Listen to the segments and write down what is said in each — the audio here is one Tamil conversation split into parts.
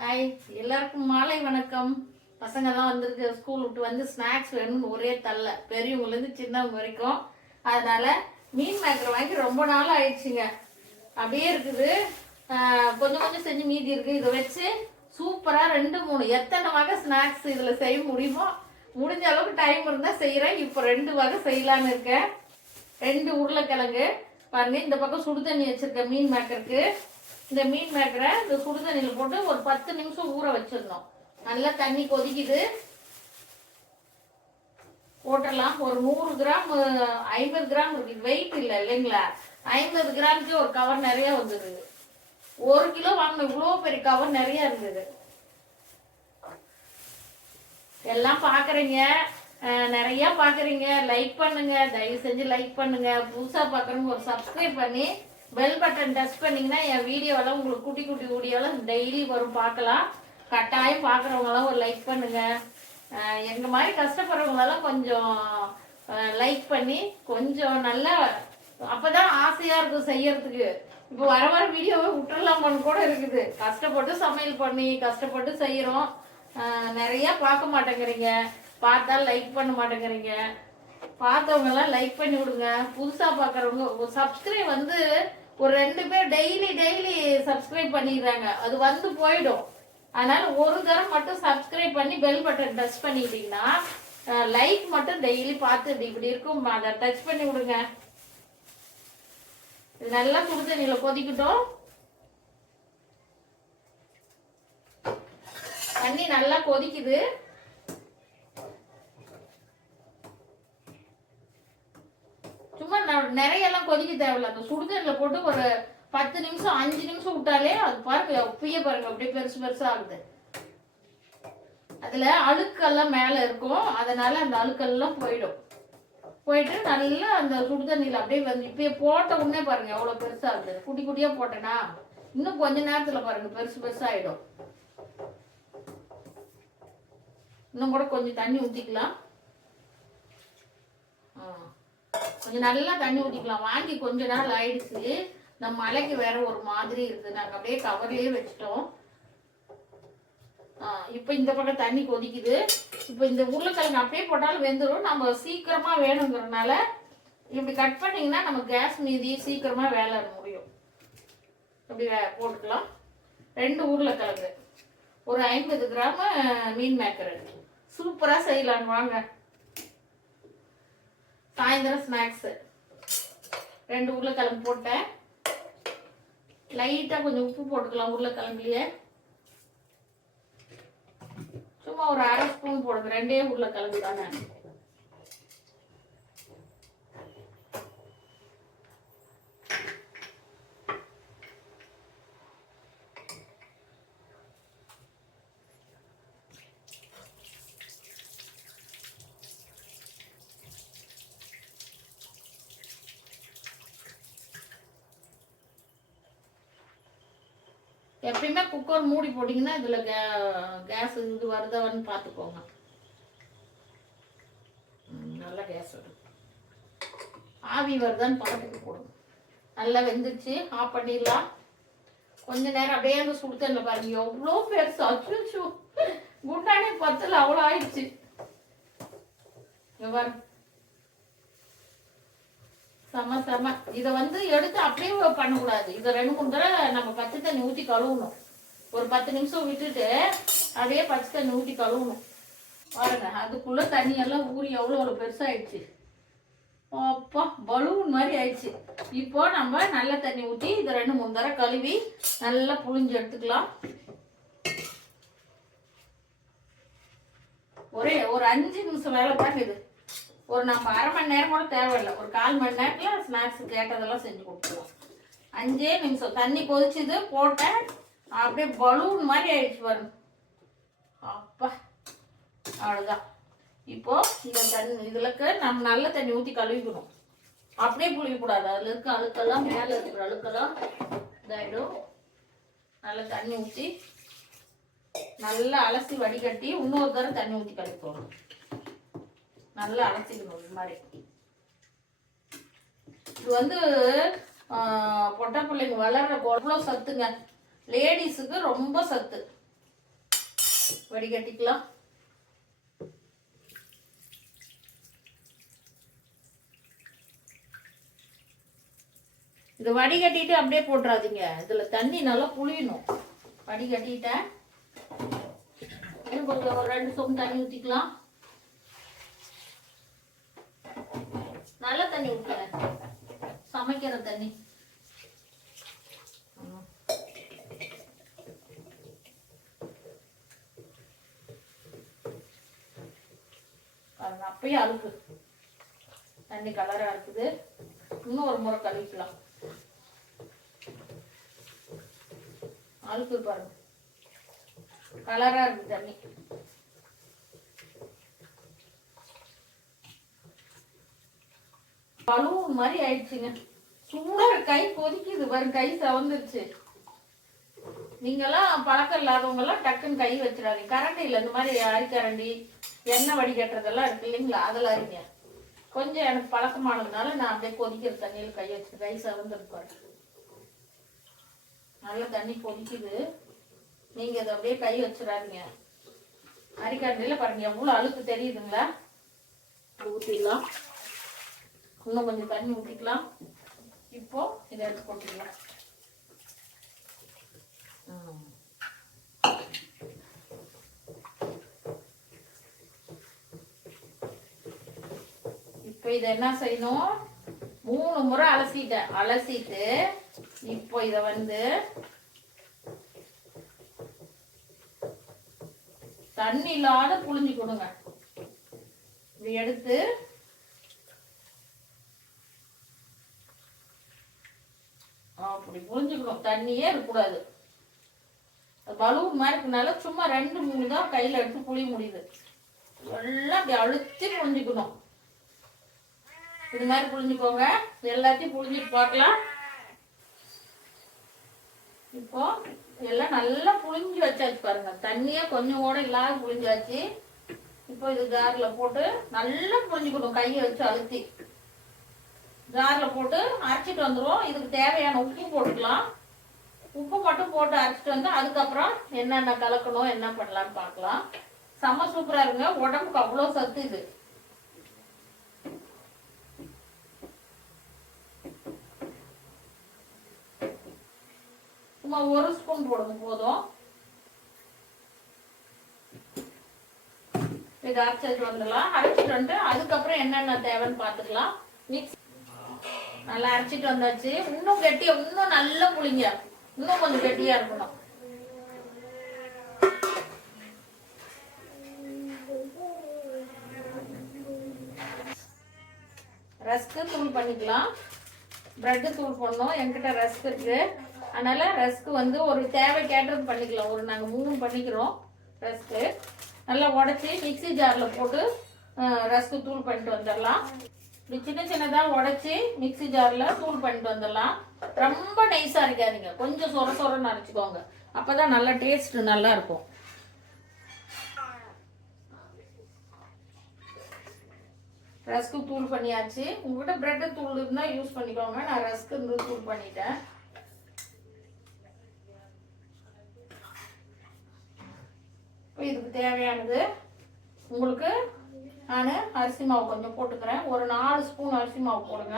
ஹாய் எல்லாருக்கும் மாலை வணக்கம். பசங்கெல்லாம் வந்திருக்கு ஸ்கூல் விட்டு வந்து ஸ்நாக்ஸ் வேணும்னு ஒரே தள்ள. பெரியவங்கலேருந்து சின்னவங்க வரைக்கும். அதனால மீன் மேக்கர் வாங்கி ரொம்ப நாள் ஆயிடுச்சுங்க. அப்படியே இருக்குது. கொஞ்சம் கொஞ்சம் செஞ்சு மீதி இருக்கு. இதை வச்சு சூப்பராக ரெண்டு மூணு எத்தனை வகை ஸ்நாக்ஸ் இதில் செய்ய முடியுமோ முடிஞ்ச அளவுக்கு டைம் இருந்தால் செய்கிறேன் இப்போ ரெண்டு வகை செய்யலான்னு இருக்கேன். ரெண்டு உருளைக்கிழங்கு. பாருங்க இந்த பக்கம் சுடு தண்ணி வச்சுருக்கேன் மீன் மேக்கருக்கு இந்த மீன் மேக்கரை இந்த சுடு தண்ணியில் போட்டு ஒரு பத்து நிமிஷம் ஊற வச்சிடணும். நல்லா தண்ணி கொதிக்குது. போட்டுடலாம். ஒரு நூறு கிராம் ஐம்பது கிராம் இருக்குது வெயிட் இல்லை இல்லைங்களா? ஐம்பது கிராமுக்கு ஒரு கவர் நிறைய வந்தது. ஒரு கிலோ வாங்கின இவ்வளோ பெரிய கவர் நிறைய இருந்தது. எல்லாம் பார்க்குறீங்க நிறைய பார்க்குறீங்க லைக் பண்ணுங்க. தயவு செஞ்சு லைக் பண்ணுங்க. புதுசாக பார்க்குறவங்க ஒரு சப்ஸ்கிரைப் பண்ணி பெல் பட்டன் டச் பண்ணீங்கன்னா என் வீடியோவெல்லாம் உங்களுக்கு குட்டி குட்டி வீடியோலாம் டெய்லி வரும். பார்க்கலாம். கட்டாயம் பார்க்குறவங்களாம் ஒரு லைக் பண்ணுங்க. எங்கள் மாதிரி கஷ்டப்படுறவங்களெல்லாம் கொஞ்சம் லைக் பண்ணி கொஞ்சம் நல்லா அப்போதான் ஆசையாக இருக்கும் செய்யறதுக்கு. இப்போ வர வர வீடியோவை விட்டுறலாமான்னு கூட இருக்குது. கஷ்டப்பட்டு சமையல் பண்ணி கஷ்டப்பட்டு செய்கிறோம் நிறையா பார்க்க மாட்டேங்கிறீங்க. பார்த்தா லைக் பண்ண மாட்டேங்கிறீங்க. பார்த்தவங்க எல்லாம் லைக் பண்ணி விடுங்க. புதுசா பார்க்குறவங்க சப்ஸ்கிரைப் வந்து ஒரு ரெண்டு பேர் டெய்லி டெய்லி சப்ஸ்கிரைப் பண்ணிடுறாங்க. அது வந்து போயிடும். அதனால ஒரு தரம் மட்டும் சப்ஸ்கிரைப் பண்ணி பெல் பட்டன் டச் பண்ணிக்கிட்டீங்கன்னா லைக் மட்டும் டெய்லி பார்த்து இப்படி இப்படி இருக்கும். அதை டச் பண்ணி விடுங்க. இது நல்லா சுடு தண்ணியில கொதிக்கட்டும். தண்ணி நல்லா கொதிக்குது. நிறையெல்லாம் நிறைய எல்லாம் கொதிக்க தேவையில்ல. அந்த சுடுதண்ணில போட்டு ஒரு பத்து நிமிஷம் அஞ்சு நிமிஷம் விட்டாலே அது பாருங்க உப்பையே பாருங்க அப்படியே பெருசு பெருசா ஆகுது. அதுல அழுக்கெல்லாம் மேல இருக்கும். அதனால அந்த அழுக்கெல்லாம் போயிடும். போயிட்டு நல்லா அந்த சுடுதண்ணியில் அப்படியே வந்து இப்பயே போட்ட உடனே பாருங்க எவ்வளவு பெருசா இருக்குது குட்டி குட்டியா போட்டேனா இன்னும் கொஞ்ச நேரத்துல பாருங்க பெருசு பெருசாயிடும் இன்னும் கூட கொஞ்சம் தண்ணி ஊத்திக்கலாம். ஆ. கொஞ்சம் நல்லா தண்ணி ஊற்றிக்கலாம் வாங்கி கொஞ்ச நாள் ஆயிடுச்சு. நம்ம மலைக்கு வேற ஒரு மாதிரி இருக்குது. நாங்கள் அப்படியே கவர்லேயே வச்சுட்டோம். ஆ, இந்த பக்கம் தண்ணி கொதிக்குது. இப்போ இந்த உருளைக்கிழங்கு அப்படியே போட்டாலும் வெந்துடும் நம்ம சீக்கிரமாக வேணுங்கிறதுனால இப்படி கட் பண்ணிங்கன்னா நம்ம கேஸ் மீதி சீக்கிரமாக வேலை முடியும். அப்படி வே- போட்டுக்கலாம். ரெண்டு உருளைக்கிழங்கு. ஒரு ஐம்பது கிராம் மீன் மேக்கர். சூப்பராக செய்யலான்னு வாங்க. சாயந்தரம் ஸ்நாக்ஸ் ரெண்டு உருளைக்கிழங்கு போட்டேன். லைட்டாக கொஞ்சம் உப்பு போட்டுக்கலாம் உருளைக்கிழங்குலயே. சும்மா ஒரு அரை ஸ்பூன் போடுங்க. ரெண்டே உருளைக்கிழங்கு தானே. குக்கர் மூடி போட்டிங்கன்னா இதில் கே கேஸ் இது வருதான்னு பார்த்துக்கோங்க நல்லா கேஸ் வரும் ஆவி வருதான்னு பார்த்துட்டு போடுங்க. நல்லா வெந்துச்சு ஆஃப் பண்ணிடலாம். கொஞ்ச நேரம் அப்படியே அந்த சுடு தண்ணியில் பாருங்க எவ்வளோ பெருசு அச்சு குண்டானே பத்தில் அவ்வளோ ஆயிடுச்சு. இங்க செம செம. இதை வந்து எடுத்து அப்படியே பண்ணக்கூடாது. இதை ரெண்டு மூணு தடவை நம்ம பச்சை தண்ணி ஊற்றி கழுவணும். ஒரு பத்து நிமிஷம் விட்டுட்டு அப்படியே பச்சை தண்ணி ஊற்றி கழுவணும். பாருங்க அதுக்குள்ள தண்ணி எல்லாம் ஊறி எவ்வளோ ஒரு பெருசாயிடுச்சு. அப்பா பலூன் மாதிரி ஆயிடுச்சு. இப்போ நம்ம நல்ல தண்ணி ஊற்றி இதை ரெண்டு மூணு தடவை கழுவி நல்லா புழிஞ்சு எடுத்துக்கலாம். ஒரே ஒரு அஞ்சு நிமிஷம் வேலை பாருங்க இது. ஒரு நம்ம அரை மணி நேரம் கூட தேவையில்லை. ஒரு கால் மணி நேரத்தில் ஸ்நாக்ஸ் கேட்டதெல்லாம் செஞ்சு கொடுத்துருவோம் அஞ்சே நிமிஷம். தண்ணி கொதிச்சுது போட்டேன். அப்படியே பலூன் மாதிரி ஆயிடுச்சு பாருங்க. அப்பா அவ்வளோதான் இப்போ இந்த தண்ணி இதுலக்கு நம்ம நல்ல தண்ணி ஊற்றி கழுவிக்கணும். அப்படியே புளிக்கக்கூடாது. அதில் இருக்க அழுக்கெல்லாம் மேலே இருக்கிற அழுக்கெல்லாம் இதாயிடும். நல்ல தண்ணி ஊற்றி நல்லா அலசி வடிகட்டி இன்னொரு தடவை தண்ணி ஊற்றி கழுவிக்கணும். நல்லா அலசிக்கணும் இது மாதிரி. இது வந்து பொட்டை பிள்ளைங்க வளர்ற எவ்வளோ சத்துங்க. லேடிஸுக்கு ரொம்ப சத்து. வடிகட்டிக்கலாம். இது வடிகட்டிட்டு அப்படியே போட்டுறாதீங்க. இதுல தண்ணி நல்லா புளியணும் வடிகட்டிட்டேன். கொஞ்சம் ஒரு ரெண்டு சொம்பு தண்ணி ஊற்றிக்கலாம் நல்ல தண்ணி ஊற்றுறேன் சமைக்கிற தண்ணி. பாருங்க அப்பயே அழுக்கு தண்ணி கலரா இருக்குது. இன்னும் ஒரு முறை கழுவிக்கலாம். அழுக்கு பாருங்க. கலரா இருக்கு தண்ணி. பழுவு மாதிரி ஆயிடுச்சுங்க. சூடா கை கொதிக்குது. வரும் கை சவந்துருச்சு. நீங்கெல்லாம் பழக்கம் இல்லாதவங்க எல்லாம் டக்குன்னு கை வச்சிடாதீங்க. கரண்டியில் இந்த மாதிரி அரிக்கரண்டி எண்ணெய் வடிகட்டுறதெல்லாம் இருக்கு இல்லைங்களா? அதில் அறிங்க கொஞ்சம் எனக்கு பழக்கமானதுனால நான் அப்படியே கொதிக்கிற தண்ணியில் கை வச்சு கை சவந்துருப்பாரு நல்ல தண்ணி கொதிக்குது. நீங்கள் இதை அப்படியே கை வச்சிடாதீங்க. அரிக்கரண்டியில் பாருங்க எவ்வளோ அழுக்கு தெரியுதுங்களா? ஊற்றிடலாம் இன்னும் கொஞ்சம் தண்ணி ஊற்றிக்கலாம் இப்போ இதை எடுத்து போட்டுக்கலாம் ம். இப்போ இதை என்ன செய்யணும்? மூணு முறை அலசிட்டேன் அலசிட்டு இப்போ இதை வந்து தண்ணி இல்லாத புழிஞ்சு கொடுங்க. இப்படி எடுத்து அப்படி புழிஞ்சுக்கணும். தண்ணியே இருக்கக்கூடாது. பலூன் மாதிரி இருக்கனால சும்மா ரெண்டு மூணு தான் கையில் எடுத்து புளிய முடியுது. எல்லாம் அப்படி அழுத்தி புழிஞ்சுக்கணும். இது மாதிரி புழிஞ்சுக்கோங்க எல்லாத்தையும் புழிஞ்சிட்டு பார்க்கலாம். இப்போ எல்லாம் நல்லா புழிஞ்சு வச்சாச்சு பாருங்க. தண்ணியே கொஞ்சம் கூட இல்லாத புழிஞ்சாச்சு. இப்போ இது ஜாரில் போட்டு நல்லா புழிஞ்சுக்கணும். கையை வச்சு அழுத்தி. ஜாரில் போட்டு அரைச்சிட்டு வந்துருவோம் இதுக்கு தேவையான உப்பு போட்டுக்கலாம். உப்பு மட்டும் போட்டு அரைச்சிட்டு வந்து அதுக்கப்புறம் என்னென்ன கலக்கணும் என்ன பண்ணலாம்னு பார்க்கலாம். செம்ம சூப்பராக இருங்க உடம்புக்கு அவ்வளோ சத்து இது. சும்மா ஒரு ஸ்பூன் போடுங்க போதும். இது அரைச்சிட்டு வந்துடலாம். அரைச்சிட்டு வந்துட்டு அதுக்கப்புறம் என்னென்ன தேவைன்னு பார்த்துக்கலாம். மிக்ஸ் நல்லா அரைச்சிட்டு வந்தாச்சு. இன்னும் கெட்டியா இன்னும் நல்லா புளிங்க. இன்னும் கொஞ்சம் கெட்டியா இருக்கணும். ரஸ்க்கு தூள் பண்ணிக்கலாம். ப்ரெட்டு தூள் பண்ணோம் என்கிட்ட ரஸ்க் இருக்கு. அதனால் ரஸ்க்கு வந்து ஒரு தேவை கேட்டது பண்ணிக்கலாம். ஒரு நாங்கள் மூணு பண்ணிக்கிறோம் ரஸ்க்கு. நல்லா உடச்சி மிக்ஸி ஜாரில் போட்டு ரஸ்க்கு தூள் பண்ணிட்டு வந்துடலாம். இப்படி சின்ன சின்னதாக உடச்சி மிக்ஸி ஜாரில் தூள் பண்ணிட்டு வந்துடலாம். ரொம்ப நைஸாக இருக்காதிங்க. கொஞ்சம் சொர சொரன்னு அரைச்சிக்கோங்க. அப்போ தான் நல்லா டேஸ்ட் நல்லா இருக்கும். ரஸ்க்கு தூள் பண்ணியாச்சு. உங்கள்கிட்ட ப்ரெட்டு தூள் இருந்தால் யூஸ் பண்ணிக்கோங்க. நான் ரஸ்க்கு இருந்து தூள் பண்ணிட்டேன். இதுக்கு தேவையானது உங்களுக்கு நான் அரிசி மாவு கொஞ்சம் போட்டுக்கிறேன். ஒரு நாலு ஸ்பூன் அரிசி மாவு போடுங்க.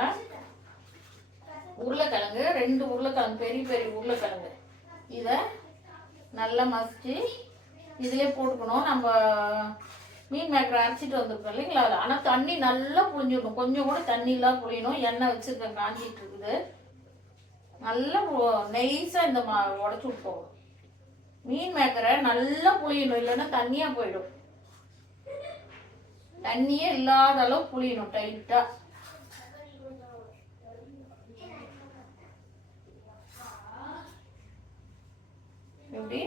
உருளைக்கிழங்கு ரெண்டு உருளைக்கிழங்கு பெரிய பெரிய உருளைக்கிழங்கு. இதை நல்லா மசிச்சு இதிலே போட்டுக்கணும். நம்ம மீன் மேக்கரை அரைச்சிட்டு வந்திருக்கோம் இல்லைங்களா? ஆனால் தண்ணி நல்லா புழிஞ்சிடணும். கொஞ்சம் கூட தண்ணியெலாம் புழியணும். எண்ணெய் வச்சுருக்கேன் காஞ்சிட்டு இருக்குது. நல்லா நெய்ஸாக இந்த மா உடச்சி விட்டுக்கோங்க மீன் மேக்கரை நல்லா புழியணும் இல்லைன்னா தண்ணியாக போயிடும். தண்ணியே இல்லாத அளவு புளியணும் டைட்டாக எப்படி?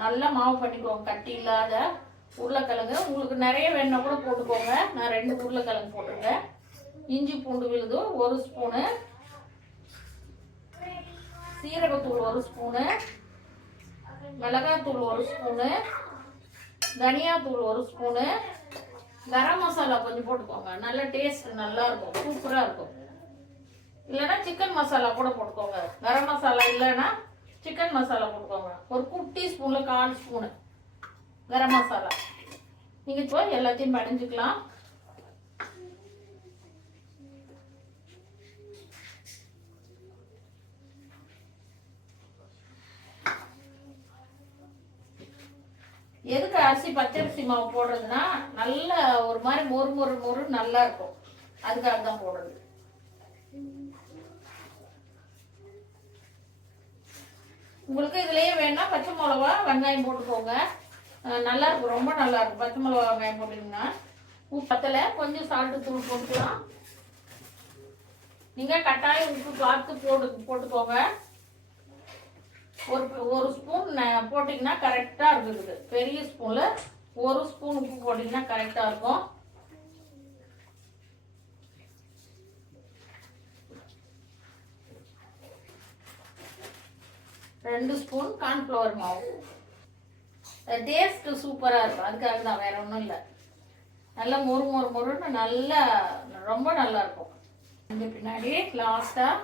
நல்லா மாவு பண்ணிக்கோங்க கட்டி இல்லாத உருளைக்கிழங்கு. உங்களுக்கு நிறைய வேணா கூட போட்டுக்கோங்க. நான் ரெண்டு உருளைக்கிழங்கு போட்டிருக்கேன். இஞ்சி பூண்டு விழுது ஒரு ஸ்பூனு. சீரகத்தூள் ஒரு ஸ்பூனு. மிளகாத்தூள் ஒரு ஸ்பூனு தனியாத்தூள் ஒரு ஸ்பூனு. கரம் மசாலா கொஞ்சம் போட்டுக்கோங்க. நல்ல டேஸ்ட் நல்லா இருக்கும். சூப்பராக இருக்கும். இல்லைன்னா சிக்கன் மசாலா கூட போட்டுக்கோங்க. கரம் மசாலா இல்லைன்னா சிக்கன் மசாலா போட்டுக்கோங்க. ஒரு குட்டி ஸ்பூனில் கால் ஸ்பூனு. கரம் மசாலா. நீங்கள் இப்போ எல்லாத்தையும் படைஞ்சுக்கலாம். எதுக்கு அரிசி பச்சரிசி மாவு போடுறதுன்னா நல்ல ஒரு மாதிரி மொறு மொறு மொறு நல்லா இருக்கும். அதுக்காக தான் போடுறது. உங்களுக்கு இதுலயே வேணா பச்சை மிளகா வெங்காயம் போட்டுக்கோங்க நல்லா இருக்கும் ரொம்ப நல்லா இருக்கும். பச்சை மிளகா வெங்காயம் போட்டீங்கன்னா. உப்பு கொஞ்சம் சால்ட்டு தூள் போட்டுக்கலாம். நீங்க கட்டாயம் உப்பு பார்த்து போட்டு போட்டுக்கோங்க. ஒரு ஒரு ஸ்பூன் போட்டிங்கன்னா கரெக்டாக இருக்குது பெரிய ஸ்பூனில் ஒரு ஸ்பூன் உப்பு போட்டிங்கன்னா கரெக்டாக இருக்கும். ரெண்டு ஸ்பூன் கார்ன்ஃப்ளவர் மாவு. டேஸ்ட்டு சூப்பராக இருக்கும். அதுக்காக தான் வேறு ஒன்றும் இல்லை. நல்லா மொறு மொறு மொறுன்னு நல்லா ரொம்ப நல்லாயிருக்கும் இந்த பின்னாடி லாஸ்ட்டாக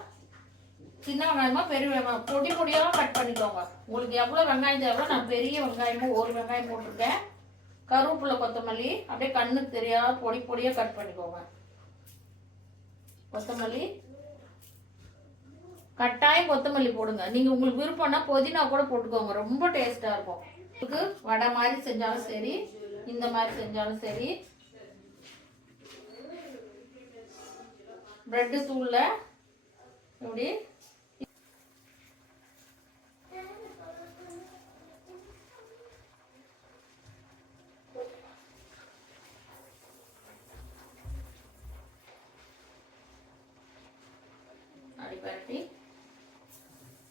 சின்ன வெங்காயமா பெரிய வெங்காயம். பொடி பொடியாக கட் பண்ணிக்கோங்க. உங்களுக்கு எவ்வளோ வெங்காயம் தேவை நான் பெரிய வெங்காயமும் ஒரு வெங்காயம் போட்டிருக்கேன். கருவேப்பிலை கொத்தமல்லி அப்படியே கண்ணுக்கு தெரியாத பொடி பொடியாக கட் பண்ணிக்கோங்க. கொத்தமல்லி. கட்டாயம் கொத்தமல்லி போடுங்க. நீங்கள் உங்களுக்கு விருப்பம்னா புதினா கூட போட்டுக்கோங்க. ரொம்ப டேஸ்ட்டாக இருக்கும். உங்களுக்கு வடை மாதிரி செஞ்சாலும் சரி இந்த மாதிரி செஞ்சாலும் சரி. பிரெட்டு தூளில் இப்படி பரட்டி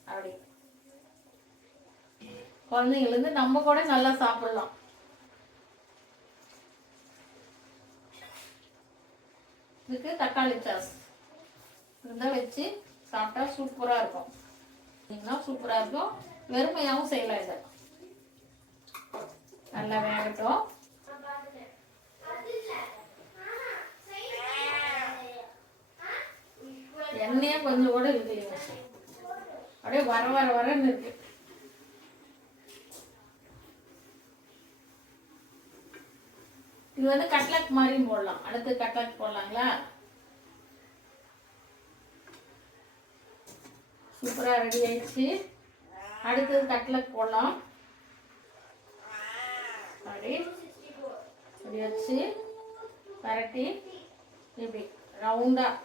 அப்படி. குழந்தைங்களுக்கு நம்ம கூட நல்லா சாப்பிடலாம். இதுக்கு தக்காளி சாஸ். இருந்தால் வச்சு சாப்பிட்டா சூப்பராக இருக்கும். இன்னும் சூப்பராக இருக்கும். வெறுமையாகவும் செய்யலாம் இதை. நல்லா வேகட்டும். எண்ணெயே கொஞ்சம் கூட இல்லைங்க அப்படியே வர வர வரன்னு இருக்கு. இது வந்து கட்லட் மாதிரியும் போடலாம். அடுத்து கட்லட் போடலாங்களா? சூப்பராக ரெடி ஆயிடுச்சு. அடுத்தது கட்லட் போடலாம். அப்படி. வச்சு பரட்டி இப்படி ரவுண்டாக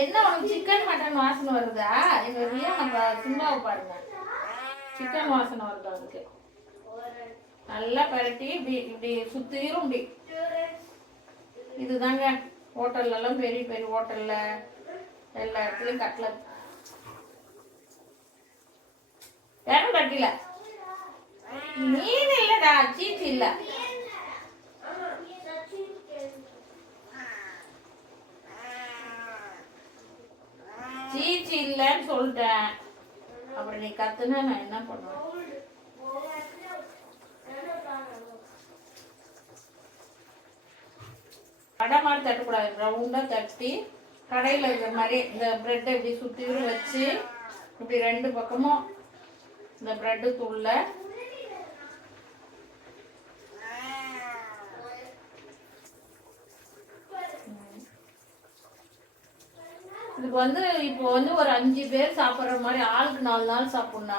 என்ன உனக்கு சிக்கன் மட்டன் வாசனை வருதா? எங்க ரியா நம்ம சிம்மாவை பாருங்க. சிக்கன் வாசனை வருது அவனுக்கு நல்லா பரட்டி இப்படி இப்படி சுத்திரும் இப்படி. இதுதாங்க ஹோட்டல்லலாம் பெரிய பெரிய ஹோட்டல்ல எல்லா இடத்துலயும் கட்லட் வேற கட்டில. மீன் இல்லடா சீச்சு இல்லை. சீச்சு இல்லைன்னு சொல்லிட்டேன். அப்புறம் நீ கத்துனா நான் என்ன பண்ணுவேன்? வடை மாதிரி தட்டக்கூடாது ரவுண்டாக தட்டி கடையில் இருக்கிற மாதிரி இந்த ப்ரெட்டை இப்படி சுற்றிலும் வச்சு இப்படி ரெண்டு பக்கமும் இந்த ப்ரெட்டு தூளில் இதுக்கு வந்து இப்போ வந்து ஒரு அஞ்சு பேர் சாப்பிட்ற மாதிரி ஆளுக்கு நாலு நாள் சாப்பிட்னா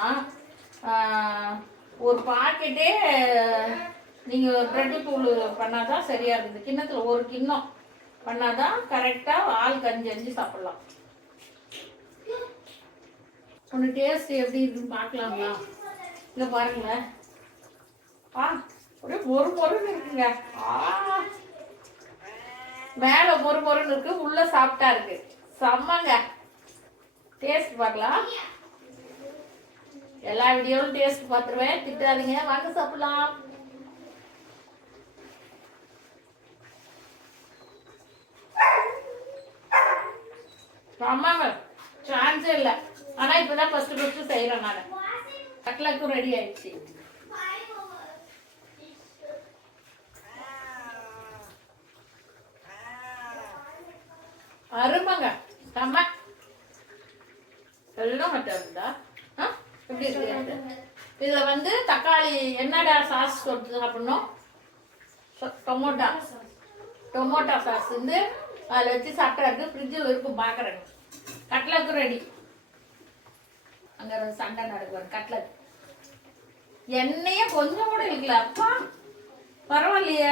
ஒரு பாக்கெட்டே நீங்கள் ப்ரெட்டு தூள் பண்ணாதான் சரியாக இருக்குது. கிண்ணத்தில் ஒரு கிண்ணம் பண்ணால் தான் கரெக்டாக ஆளுக்கு அஞ்சு அஞ்சு சாப்பிட்லாம். ஒன்று டேஸ்ட் எப்படி இருக்குன்னு பார்க்கலாங்களா? இங்கே பாருங்களேன். ஆ அப்படியே மொறு மொறுன்னு இருக்குங்க. ஆ மேலே பொறு மொறுன்னு இருக்கு உள்ளே சாப்பிட்டா இருக்கு. செம்மங்க. டேஸ்ட் பார்க்கலாம். எல்லா வீடியோவும் டேஸ்ட் பார்த்துருவேன். திட்டாதீங்க. வாங்க சாப்பிடலாம். ஆமாங்க. சான்ஸே இல்லை. ஆனால் இப்போ தான் ஃபஸ்ட்டு ஃபஸ்ட்டு செய்கிறேன் நான். கட்லக்கும் ரெடி ஆயிடுச்சு. அருமைங்க. செம்ம இருந்தா? ஆ? எப்படி இருக்கு? இதில் வந்து தக்காளி என்னடா சாஸ் கொடுத்து சாப்பிடணும் டொமோட்டோ. டொமோட்டோ சாஸ் வந்து அதில் வச்சு சாப்பிட்றதுக்கு ஃப்ரிட்ஜில் இருக்கும் பார்க்குறேங்க கட்லக்கு ரெடி. அங்கே சண்டை நடக்குவார் கட்லட் எண்ணெயே கொஞ்சம் கூட இழுக்கல. அப்பா பரவாயில்லையே.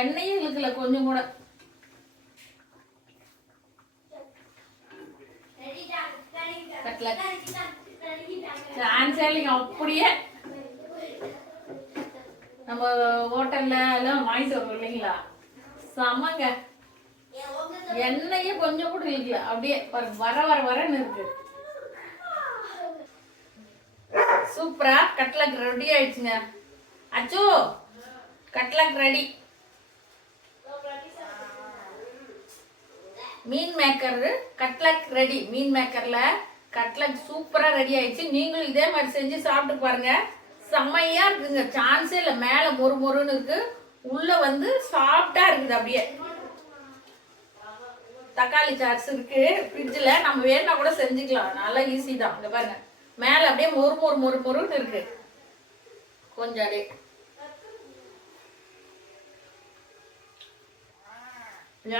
எண்ணெயும் இழுக்கல கொஞ்சம் கூட. கட்லட் சான்சேலிங்க அப்படியே நம்ம ஹோட்டல்ல எல்லாம் வாங்கிட்டு வருவோம் இல்லைங்களா? செமங்க எண்ணெயே கொஞ்சம் கூட இல்லைங்களா அப்படியே வர வர வரன்னு இருக்கு. சூப்பரா கட்லக் ரெடி ஆயிடுச்சுங்க. அச்சோ கட்லக் ரெடி மீன் மேக்கர் கட்லக் ரெடி மீன் மேக்கர்ல கட்லட் சூப்பரா ரெடி ஆயிடுச்சு. நீங்களும் இதே மாதிரி செஞ்சு சாப்பிட்டு பாருங்க. செம்மையா இருக்குங்க. சான்ஸே இல்லை. மேலே மொறு மொறுன்னு இருக்கு. உள்ள வந்து சாஃப்டா இருக்குது அப்படியே. தக்காளி சாஸ் இருக்கு. ஃப்ரிட்ஜில் நம்ம வேணா கூட செஞ்சுக்கலாம். நல்லா ஈஸி தான். இங்க பாருங்க. மேலே அப்படியே மொறு மொறு மொறு மொறுன்னு இருக்கு. கொஞ்சம் அப்படியே.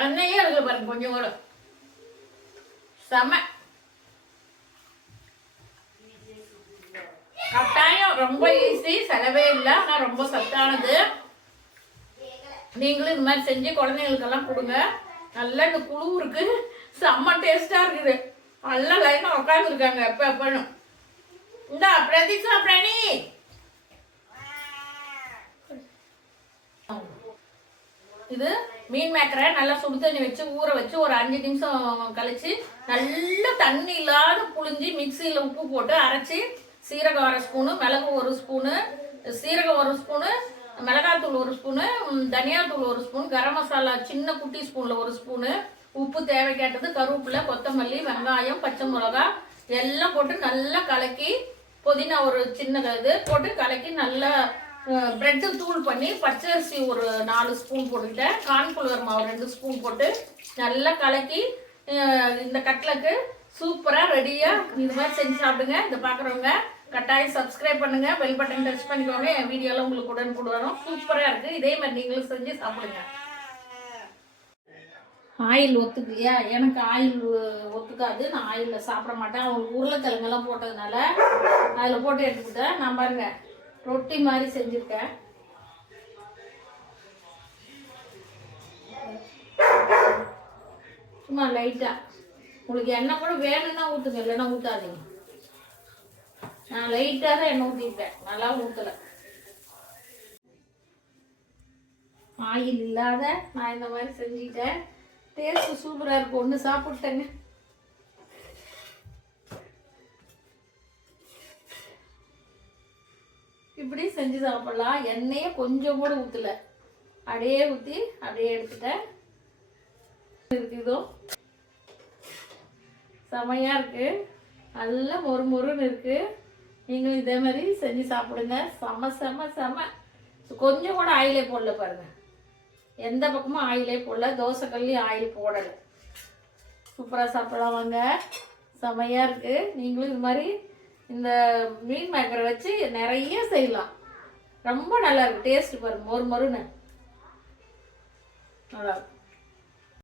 எண்ணெயே இருக்கு பாருங்க. கொஞ்சம் கூட. செம. கட்டாயம் ரொம்ப ஈஸி செலவே இல்லை. ஆனால் ரொம்ப சத்தானது. நீங்களும் இந்த மாதிரி செஞ்சு குழந்தைங்களுக்கெல்லாம் கொடுங்க. நல்லா இந்த குழு இருக்கு. செம்ம டேஸ்டா இருக்குது. நல்லா லைனா உட்காந்துருக்காங்க எப்ப எப்பனும் இந்தா பிரதீஷா பிரணி இது மீன் மேக்கரை நல்லா சுடு தண்ணி வச்சு ஊற வச்சு ஒரு அஞ்சு நிமிஷம் கழிச்சு நல்லா தண்ணி இல்லாத புழிஞ்சு மிக்சியில் உப்பு போட்டு அரைச்சி சீரகம் அரை ஸ்பூனு மிளகு ஒரு ஸ்பூனு சீரகம் ஒரு ஸ்பூனு மிளகாத்தூள் ஒரு ஸ்பூனு தனியாத்தூள் ஒரு ஸ்பூன் கரம் மசாலா சின்ன குட்டி ஸ்பூனில் ஒரு ஸ்பூனு உப்பு தேவைக்கேட்டது கருவேப்பிலை கொத்தமல்லி வெங்காயம் பச்சை மிளகா எல்லாம் போட்டு நல்லா கலக்கி புதினா ஒரு சின்ன இது போட்டு கலக்கி நல்லா பிரெட்டு தூள் பண்ணி பச்சரிசி ஒரு நாலு ஸ்பூன் போட்டுக்கிட்டேன். கார்ன்ஃப்ளவர் மாவு ரெண்டு ஸ்பூன் போட்டு நல்லா கலக்கி இந்த கட்லக்கு சூப்பராக ரெடியாக இது மாதிரி செஞ்சு சாப்பிடுங்க. இதை பார்க்குறவங்க கட்டாயம் சப்ஸ்கிரைப் பண்ணுங்க. பெல் பட்டன் டச் பண்ணிக்கோங்க. என் வீடியோலாம் உங்களுக்கு உடனுக்குடன் வரும் சூப்பராக இருக்குது இதே மாதிரி நீங்களும் செஞ்சு சாப்பிடுங்க. ஆயில் ஒத்துக்கலையா? எனக்கு ஆயில் ஒத்துக்காது. நான் ஆயிலில் சாப்பிட மாட்டேன். அவங்க உருளைக்கிழங்கெல்லாம் போட்டதுனால அதில் போட்டு எடுத்துக்கிட்டேன். நான் பாருங்க ரொட்டி மாதிரி செஞ்சுருக்கேன். சும்மா லைட்டாக உங்களுக்கு எண்ணெய் கூட வேணும்னா ஊற்றுங்க இல்லைன்னா ஊற்றாதீங்க நான் லைட்டாக தான் எண்ணெய் ஊற்றிருப்பேன் நல்லா ஊற்றலை ஆயில் இல்லாத நான் இந்த மாதிரி செஞ்சுட்டேன் டேஸ்ட் சூப்பராக இருக்கும். ஒன்று சாப்பிட்டேங்க. இப்படி செஞ்சு சாப்பிடலாம். எண்ணெயை கொஞ்சம் கூட ஊற்றல அப்படியே ஊற்றி அப்படியே எடுத்துட்டேன். இருக்குதோ செமையா இருக்கு. நல்லா மொறு மொறுன்னு இருக்கு. நீங்களும் இதே மாதிரி செஞ்சு சாப்பிடுங்க. செம செம செம. கொஞ்சம் கூட ஆயிலே போடல பாருங்கள் எந்த பக்கமும் ஆயிலே போடல. தோசைக்கல்லையும் ஆயில் போடலை. சூப்பராக சாப்பிடலாம் வாங்க. செமையாக இருக்குது நீங்களும் இது மாதிரி இந்த மீன் மேக்கரை வச்சு நிறைய செய்யலாம். ரொம்ப நல்லா இருக்கு. டேஸ்ட் பாருங்க. மொறு மொறுன்னு. நல்லா இருக்கும்